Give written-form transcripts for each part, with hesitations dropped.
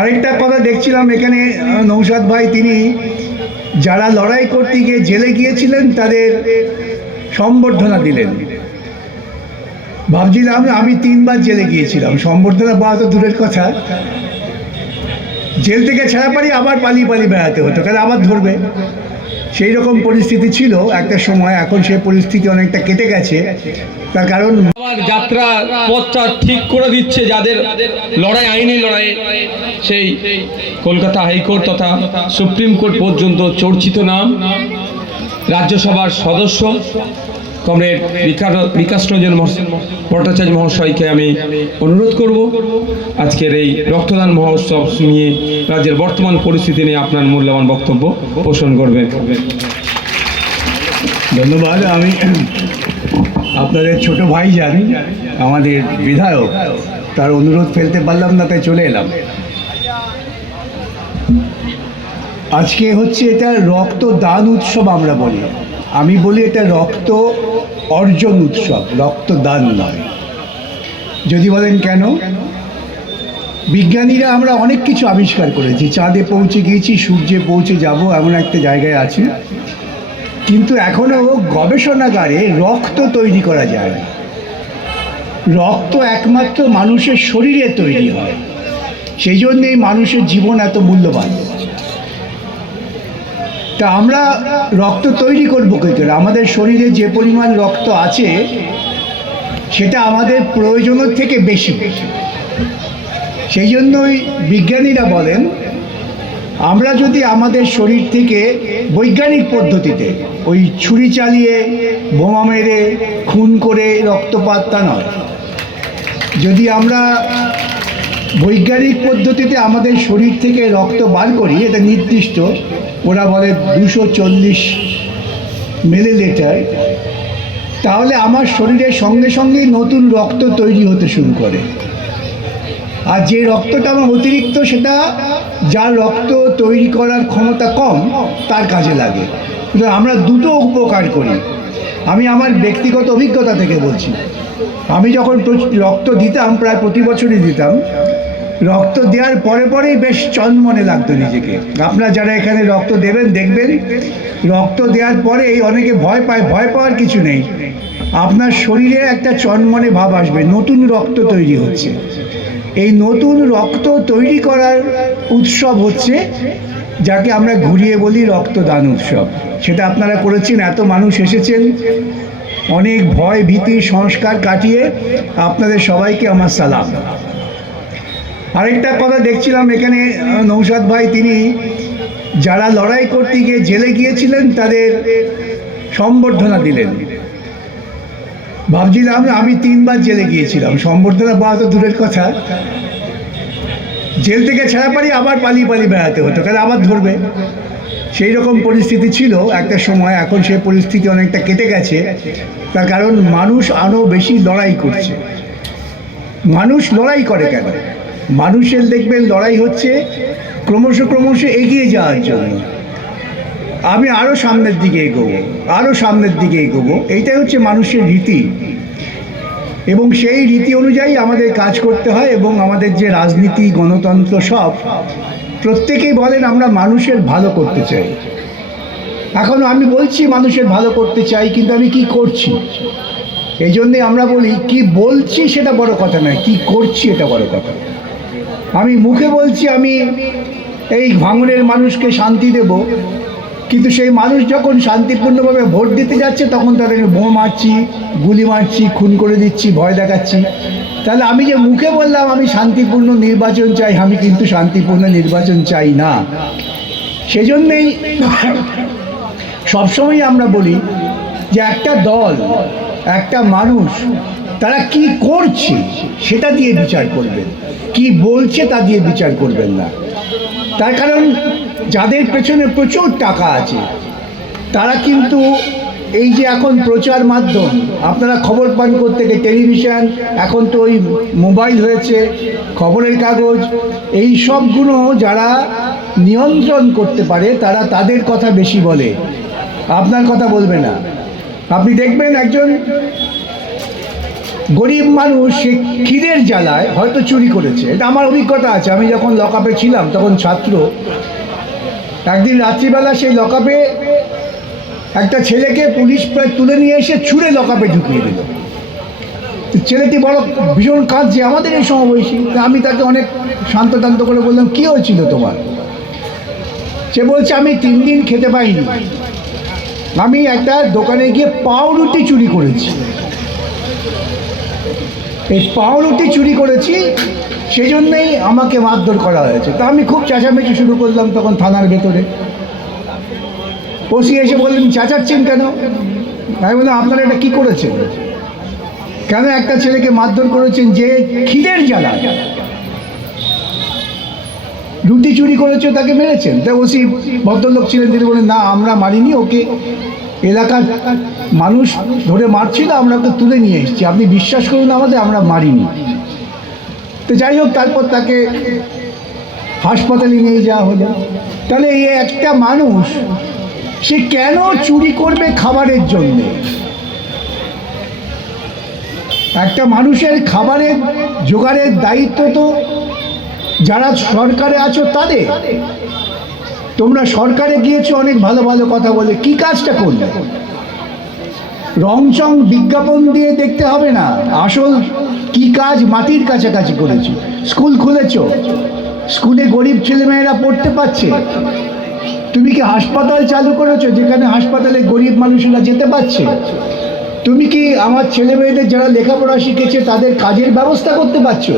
আরেকটা কথা দেখছিলাম এখানে, নৌসাদ ভাই তিনি যারা লড়াই করতে গিয়ে জেলে গিয়েছিলেন তাদের সম্বর্ধনা দিলেন। ভাবছিলাম আমি 3বার জেলে গিয়েছিলাম, সম্বর্ধনা পাওয়া তো দূরের কথা, জেল থেকে ছাড়া পারি আবার পালিয়ে পালিয়ে বেড়াতে হতো, কারণ আবার ধরবে। সেই রকম পরিস্থিতি ছিল একটা সময়, এখন সেই পরিস্থিতি অনেকটা কেটে গেছে। তার কারণ যাত্রা পথটা ঠিক করে দিচ্ছে যাদের লড়াই, আইনি লড়াই, সেই কলকাতা হাইকোর্ট তথা সুপ্রিম কোর্ট পর্যন্ত চর্চিত নাম রাজ্যসভার সদস্য কমরেড বিকাশ রঞ্জন ভট্টাচার্য মহাশয়কে আমি অনুরোধ করব আজকের এই রক্তদান মহোৎসব নিয়ে রাজ্যের বর্তমান পরিস্থিতি নিয়ে আপনার মূল্যবান বক্তব্য পোষণ করবেন। ধন্যবাদ। আমি আপনাদের ছোট ভাই জানি, আমাদের বিধায়ক, তার অনুরোধ ফেলতে পারলাম না, তাই চলে এলাম। আজকে হচ্ছে এটা রক্তদান উৎসব আমরা বলি, আমি বলি এটা রক্ত অর্জন উৎসব, রক্তদান নয়। যদি বলেন কেন, বিজ্ঞানীরা আমরা অনেক কিছু আবিষ্কার করেছি, চাঁদে পৌঁছে গিয়েছি, সূর্যে পৌঁছে যাব, এমন একটা জায়গায় আছি, কিন্তু এখনও গবেষণাগারে রক্ত তৈরি করা যায় না। রক্ত একমাত্র মানুষের শরীরে তৈরি হয়, সেই জন্যেই মানুষের জীবন এত মূল্যবান। তা আমরা রক্ত তৈরি করবো কী করে? আমাদের শরীরে যে পরিমাণ রক্ত আছে সেটা আমাদের প্রয়োজনের থেকে বেশি। সেই জন্যই বিজ্ঞানীরা বলেন আমরা যদি আমাদের শরীর থেকে বৈজ্ঞানিক পদ্ধতিতে, ওই ছুরি চালিয়ে, বোমা মেরে, খুন করে রক্তপাত তা নয়, যদি আমরা বৈজ্ঞানিক পদ্ধতিতে আমাদের শরীর থেকে রক্ত বার করি, এটা নির্দিষ্ট, ওরা বলে 240 মিলিলিটার, তাহলে আমার শরীরের সঙ্গে সঙ্গেই নতুন রক্ত তৈরি হতে শুরু করে। আর যে রক্তটা আমার অতিরিক্ত, সেটা যার রক্ত তৈরি করার ক্ষমতা কম তার কাজে লাগে। কিন্তু আমরা দুটো উপকার করি। আমি আমার ব্যক্তিগত অভিজ্ঞতা থেকে বলছি, আমি যখন রক্ত দিতাম, প্রায় প্রতি বছরই দিতাম, রক্ত দেওয়ার পরে পরেই বেশ চনমনে লাগতো নিজেকে। আপনারা যারা এখানে রক্ত দেবেন দেখবেন, রক্ত দেওয়ার পরেই অনেকে ভয় পায়, ভয় পাওয়ার কিছু নেই, আপনার শরীরে একটা চনমনে ভাব আসবে, নতুন রক্ত তৈরি হচ্ছে। এই নতুন রক্ত তৈরি করার উৎসব হচ্ছে যাকে আমরা ঘুরিয়ে বলি রক্তদান উৎসব। সেটা আপনারা করেছেন, এত মানুষ এসেছেন, অনেক ভয় ভীতি সংস্কার কাটিয়ে আপনাদের সবাইকে আমার সালাম। আরেকটা কথা দেখছিলাম এখানে, নৌসাদ ভাই তিনি যারা লড়াই করতে গিয়ে জেলে গিয়েছিলেন তাদের সম্বর্ধনা দিলেন। ভাবছিলাম আমি 3বার জেলে গিয়েছিলাম, সম্বর্ধনা পাওয়া তো দূরের কথা, জেল থেকে ছাড়া পারি আবার পালিয়ে পালিয়ে বেড়াতে হতো, কারণ আবার ধরবে। সেই রকম পরিস্থিতি ছিল একটা সময়, এখন সেই পরিস্থিতি অনেকটা কেটে গেছে। তার কারণ মানুষ আরও বেশি লড়াই করছে। মানুষ লড়াই করে কেন? মানুষের দেখবেন লড়াই হচ্ছে ক্রমশ এগিয়ে যাওয়ার জন্য। আমি আরও সামনের দিকে এগোবো, আরও সামনের দিকে এগোবো, এইটাই হচ্ছে মানুষের রীতি। এবং সেই রীতি অনুযায়ী আমাদের কাজ করতে হয়। এবং আমাদের যে রাজনীতি, গণতন্ত্র, সব প্রত্যেকেই বলেন আমরা মানুষের ভালো করতে চাই। এখনও আমি বলছি মানুষের ভালো করতে চাই, কিন্তু আমি কি করছি? এই জন্যে আমরা বলি কি বলছি সেটা বড় কথা নয়, কি করছি এটা বড় কথা। আমি মুখে বলছি আমি এই ভাঙনের মানুষকে শান্তি দেব, কিন্তু সেই মানুষ যখন শান্তিপূর্ণভাবে ভোট দিতে যাচ্ছে তখন তাদের বোমা মারছি, গুলি মারছি, খুন করে দিচ্ছি, ভয় দেখাচ্ছি। তাহলে আমি যে মুখে বললাম আমি শান্তিপূর্ণ নির্বাচন চাই, আমি কিন্তু শান্তিপূর্ণ নির্বাচন চাই না। সেজন্যেই সবসময় আমরা বলি যে একটা দল, একটা মানুষ, তারা কি করছে সেটা দিয়ে বিচার করবেন, কি বলছে তা দিয়ে বিচার করবেন না। তার কারণ যাদের পেছনে প্রচুর টাকা আছে তারা কিন্তু এই যে এখন প্রচার মাধ্যম, আপনারা খবর পান করতে গিয়ে টেলিভিশন, এখন তো ওই মোবাইল হয়েছে, খবরের কাগজ, এই সবগুলো যারা নিয়ন্ত্রণ করতে পারে তারা তাদের কথা বেশি বলে, আপনার কথা বলবে না। আপনি দেখবেন একজন গরিব মানুষ সে খিদের জ্বালায় হয়তো চুরি করেছে, এটা আমার অভিজ্ঞতা আছে। আমি যখন লকআপে ছিলাম তখন ছাত্র, একদিন রাত্রিবেলা সেই লকআপে একটা ছেলেকে পুলিশ প্রায় তুলে নিয়ে এসে ছুঁড়ে লকআপে ঢুকিয়ে দিল। ছেলেটি বড় ভীষণ কাঁদছে, আমাদের এই সমবয়সী। আমি তাকে অনেক শান্ত করে বললাম, কী হয়েছিল তোমার? সে বলছে, আমি 3 দিন খেতে পাইনি, আমি একটা দোকানে গিয়ে পাউরুটি চুরি করেছি। এই পাউরুটি চুরি করেছি, সেই জন্যই আমাকে মারধর করা হয়েছে। তা আমি খুব চেঁচামেচি শুরু করলাম তখন থানার ভেতরে। ওসি এসে বললেন, চেঁচাচ্ছেন কেন? আমি বললাম, আপনারা এটা কী করেছেন? কেন একটা ছেলেকে মারধর করেছেন যে খিদের জ্বালা রুটি চুরি করেছে, তাকে মেরেছেন? তা ওসি ভদ্রলোক ছিলেন, তিনি বলেন, না আমরা মারিনি, ওকে এলাকার মানুষ ধরে মারছিল, আমরা ওকে তুলে নিয়ে এসেছি, আপনি বিশ্বাস করুন আমাদের, আমরা মারিনি। তো যাই হোক, তারপর তাকে হাসপাতালে নিয়ে যাওয়া হলো। তাহলে এই একটা মানুষ, সে কেন চুরি করবে খাবারের জন্যে? একটা মানুষের খাবারের জোগাড়ের দায়িত্ব তো যারা সরকারে আছো তাদের। তোমরা সরকারে গিয়েছো অনেক ভালো ভালো কথা বলে, কি কাজটা করলে? রংচং বিজ্ঞাপন দিয়ে দেখতে হবে না, আসল কি কাজ মাটির কাছাকাছি করেছো। স্কুল খুলেছো, স্কুলে গরিব ছেলেমেয়েরা পড়তে পারছে। তুমি কি হাসপাতাল চালু করেছো, যেখানে হাসপাতালে গরিব মানুষেরা যেতে পারছে? তুমি কি আমার ছেলে মেয়েদের যারা লেখাপড়া শিখেছে তাদের কাজের ব্যবস্থা করতে পারছো?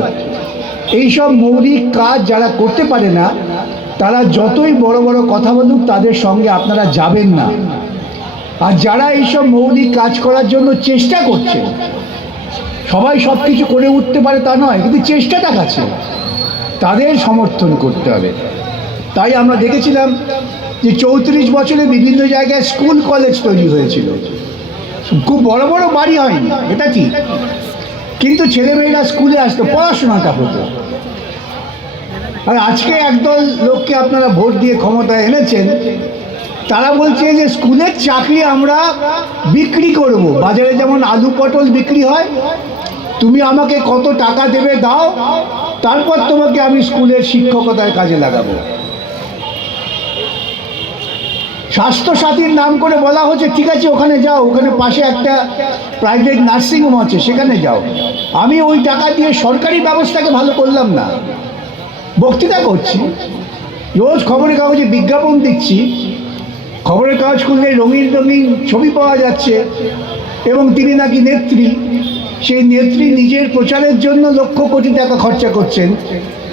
এইসব মৌলিক কাজ যারা করতে পারে না, তারা যতই বড় বড় কথা বলুক, তাদের সঙ্গে আপনারা যাবেন না। আর যারা এইসব মৌলিক কাজ করার জন্য চেষ্টা করছে, সবাই সব কিছু করে উঠতে পারে তা নয়, কিন্তু চেষ্টাটা কাছে, তাদের সমর্থন করতে হবে। তাই আমরা দেখেছিলাম যে 34 বছরে বিভিন্ন জায়গায় স্কুল কলেজ তৈরি হয়েছিল। খুব বড় বড় বাড়ি হয়নি, এটা ঠিক, কিন্তু ছেলেমেয়েরা স্কুলে আসতো, পড়াশোনাটা হতো। আর আজকে একদল লোককে আপনারা ভোট দিয়ে ক্ষমতায় এনেছেন, তারা বলছে যে স্কুলের চাকরি আমরা বিক্রি করব। বাজারে যেমন আলু পটল বিক্রি হয়, তুমি আমাকে কত টাকা দেবে দাও, তারপর তোমাকে আমি স্কুলের শিক্ষকতায় কাজে লাগাবো। স্বাস্থ্যসাথীর নাম করে বলা হচ্ছে, ঠিক আছে ওখানে যাও, ওখানে পাশে একটা প্রাইভেট নার্সিংহোম আছে, সেখানে যাও। আমি ওই টাকা দিয়ে সরকারি ব্যবস্থাকে ভালো করলাম না, বক্তৃতা করছি, রোজ খবরের কাগজে বিজ্ঞাপন দিচ্ছি, খবরের কাগজ খুললে রঙিন রঙিন ছবি পাওয়া যাচ্ছে, এবং তিনি নাকি নেত্রী। সেই নেত্রী নিজের প্রচারের জন্য লক্ষ কোটি টাকা খরচা করছেন,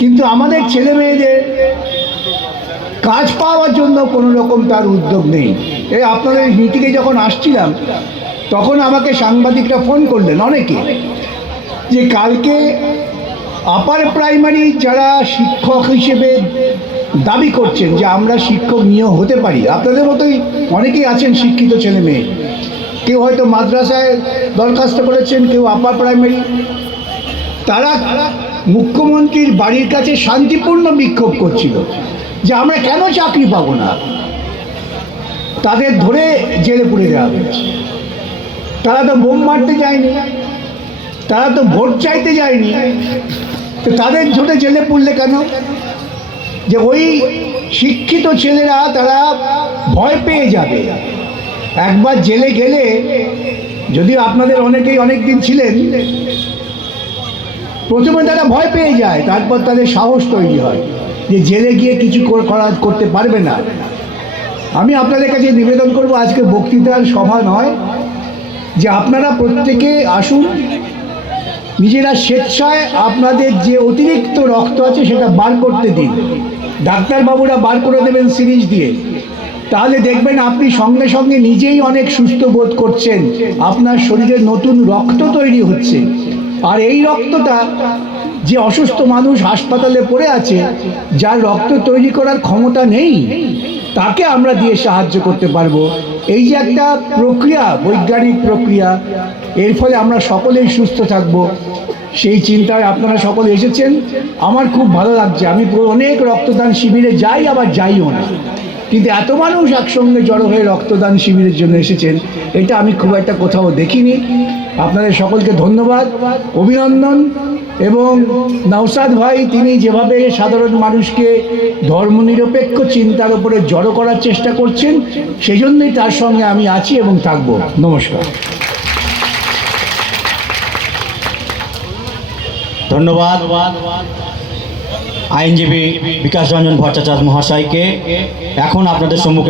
কিন্তু আমাদের ছেলে মেয়েদের কাজ পাওয়ার জন্য কোনো রকম তার উদ্যোগ নেই। এই আপনাদের মিটিংয়ে যখন আসছিলাম, তখন আমাকে সাংবাদিকরা ফোন করলেন অনেকে, যে কালকে আপার প্রাইমারি যারা শিক্ষক হিসেবে দাবি করছেন যে আমরা শিক্ষক নিয়োগ হতে পারি, আপনাদের মতোই অনেকেই আছেন শিক্ষিত ছেলে মেয়ে, কেউ হয়তো মাদ্রাসায় দরখাস্ত করেছেন, কেউ আপার প্রাইমারি, তারা মুখ্যমন্ত্রীর বাড়ির কাছে শান্তিপূর্ণ বিক্ষোভ করছিল যে আমরা কেন চাকরি পাবো না। তাদের ধরে জেলে পুরে দেওয়া হয়েছে। তারা তো বোম মারতে যায়নি, তারা তো ভোট চাইতে যায়নি, তো তাদের ধরে জেলে পুরলে কেন? যে ওই শিক্ষিত ছেলেরা তারা ভয় পেয়ে যাবে। একবার জেলে গেলে, যদিও আপনাদের অনেকেই অনেক দিন ছিলেন, প্রথমে তারা ভয় পেয়ে যায়, তারপর তাদের সাহস তৈরি হয় যে জেলে গিয়ে কিছু করতে পারবে না। আমি আপনাদের কাছে নিবেদন করব, আজকে বক্তৃতার সভা নয়, যে আপনারা প্রত্যেকে আসুন, নিজেরা স্বেচ্ছায় আপনাদের যে অতিরিক্ত রক্ত আছে সেটা বার করতে দিন। ডাক্তারবাবুরা বার করে দেবেন সিরিঞ্জ দিয়ে, তাহলে দেখবেন আপনি সঙ্গে সঙ্গে নিজেই অনেক সুস্থ বোধ করছেন, আপনার শরীরে নতুন রক্ত তৈরি হচ্ছে। আর এই রক্তটা, যে অসুস্থ মানুষ হাসপাতালে পড়ে আছে, যার রক্ত তৈরি করার ক্ষমতা নেই, তাকে আমরা দিয়ে সাহায্য করতে পারবো। এই যে একটা প্রক্রিয়া, বৈজ্ঞানিক প্রক্রিয়া, এর ফলে আমরা সকলেই সুস্থ থাকব, সেই চিন্তায় আপনারা সকলে এসেছেন। আমার খুব ভালো লাগছে। আমি অনেক রক্তদান শিবিরে যাই, আবার যাইও না, কিন্তু এত মানুষ একসঙ্গে জড়ো হয়ে রক্তদান শিবিরের জন্য এসেছেন, এটা আমি খুব একটা কোথাও দেখিনি। আপনাদের সকলকে ধন্যবাদ, অভিনন্দন। এবং নওশাদ ভাই তিনি যেভাবে সাধারণ মানুষকে ধর্মনিরপেক্ষ চিন্তার উপরে জড়ো করার চেষ্টা করছেন, সেই জন্যই তার সঙ্গে আমি আছি এবং থাকবো। নমস্কার। ধন্যবাদ আইনজীবী বিকাশ রঞ্জন ভট্টাচার্য মহাশয়কে। এখন আপনাদের সম্মুখে